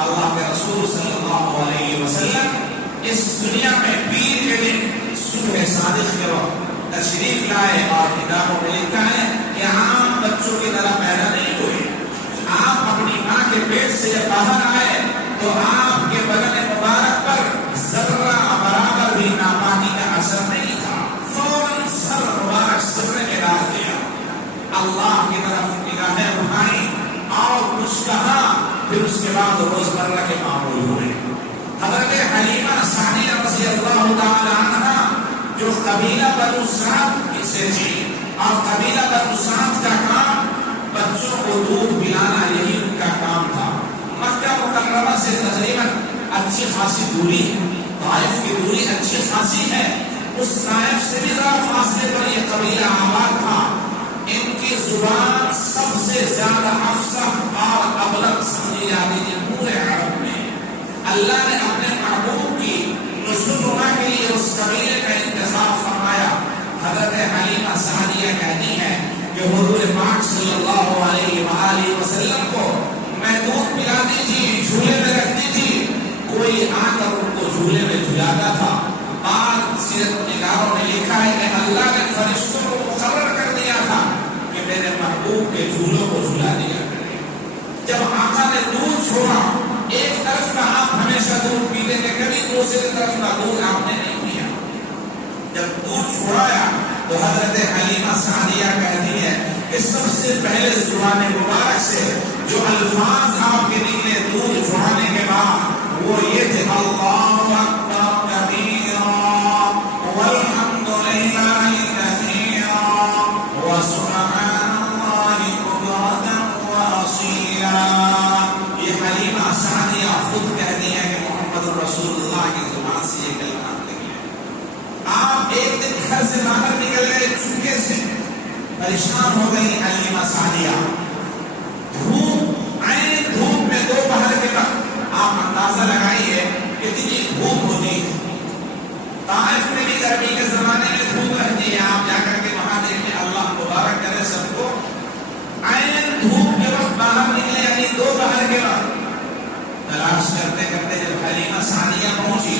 اللہ کے رسول صلی اللہ علیہ وسلم اس دنیا میں پیر کے دن صبح صادق کے وقت تشریف لائے اور کتابوں میں لکھا ہے کہ عام بچوں کی طرح پیدا نہیں ہوئے. آپ اپنی ماں کے پیٹ سے جب باہر آئے تو آپ کے بدن مبارک پر ذرہ برابر بھی ناپاکی کا اثر نہیں تھا. فوراً سر مبارک سرنے کے ڈال دیا, اللہ کی طرف نگاہیں اٹھائی اور کچھ کہا, پھر اس کے بعد روزمرہ کے معمول ہوئے. حضرت حلیمہ سعدیہ رضی اللہ تعالی عنہا جو قبیلہ بنو سعد سے تھی, اور قبیلہ بنو سعد کا کام بچوں کو دودھ پلانا, یہی ان کا کام تھا. مکہ مکرمہ سے تقریباً اچھی خاصی دوری ہے, طائف کی دوری اچھی خاصی ہے. اس طائف سے بھی ذرا فاصلے پر یہ قبیلہ آباد تھا. ان کی زبان سب سے زیادہ افصح اور ابلغ سمجھی جاتی تھی پورے عرب میں. اللہ نے اپنے محبوب کی نصرت کے لیے اس قبیلے کا انتخاب فرمایا. حضرت حلیمہ سعدیہ کہتی ہے کہ حضور پاک صلی اللہ علیہ وآلہ وسلم کو میں دودھ پلاتی تھی, جھولے میں رکھتی تھی, کوئی آ کر ان کو جھولے میں جھلاتا تھا. بعد سیرت نگاروں نے لکھا ہے کہ اللہ نے فرشتوں کو مقرر کر دیا تھا کہ میرے محبوب کے جھولوں کو جھلا دیا کرے. جب آقا نے دودھ چھوڑا, ایک طرف کا آپ ہمیشہ دودھ پیتے تھے, کبھی دوسری طرف کا دودھ آپ نے نہیں پیا. جب دودھ چھوڑایا تو حضرت حلیمہ سعدیہ کہتی ہے کہ سب سے پہلے زبان مبارک سے جو الفاظ آپ کے نکلے دودھ چھوڑانے کے بعد وہ یہ تھے, اللہ اکبر کبیرا والحمد للہ کثیرا وسبحان اللہ بکرۃ واصیلا. یہ حلیمہ سعدیہ خود کہتی ہے کہ محمد رسول اللہ کی زبان سے یہ کلمات نکلے. آپ ایک دن گھر سے باہر نکل گئے, چونکے سے پریشان ہو گئی حلیمہ سعدیہ. دھوپ عین دھوپ میں دوپہر کے وقت آپ اندازہ لگائیے کتنی دھوپ ہوتی ہے. طائف میں بھی گرمی کے زمانے میں دھوپ رہتی ہے, آپ جا کر کے وہاں دیکھیں, اللہ مبارک کرے سب کو. عین دھوپ کے وقت باہر نکلے, یعنی دوپہر کے وقت تلاش کرتے کرتے جب حلیمہ سعدیہ پہنچی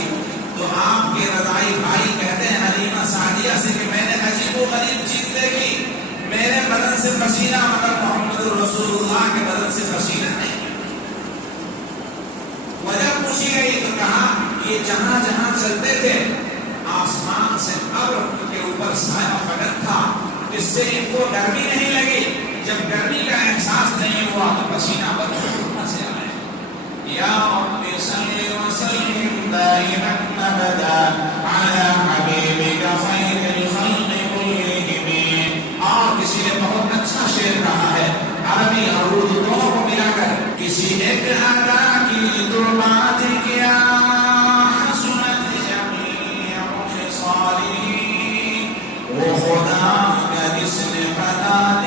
تو آپ کے رضائی بھائی کہتے ہیں حلیمہ سعدیہ سے کہ میں نے عجیب و غریب چیز دیکھی, میرے بدن سے پسینہ مگر محمد رسول اللہ کے بدن سے پسینہ نہیں. وجہ پوچھی گئی تو کہا یہ جہاں جہاں چلتے تھے آسمان سے ابر کے اوپر سایہ پڑت تھا, اس سے ان کو گرمی نہیں لگی. جب گرمی کا احساس نہیں ہوا تو پسینہ بدن سے آئے. یا رب صلی وسلم دائما ابدا علی حبیبک خیر الخلق کلہم. اور کسی نے بہت اچھا شعر کہا ہے, عربی اور اردو دونوں کو ملا کر, کسی ایک ادا کی تو بات کیا حسنت جمیع خصالی, وہ خدا کا جس نے بتا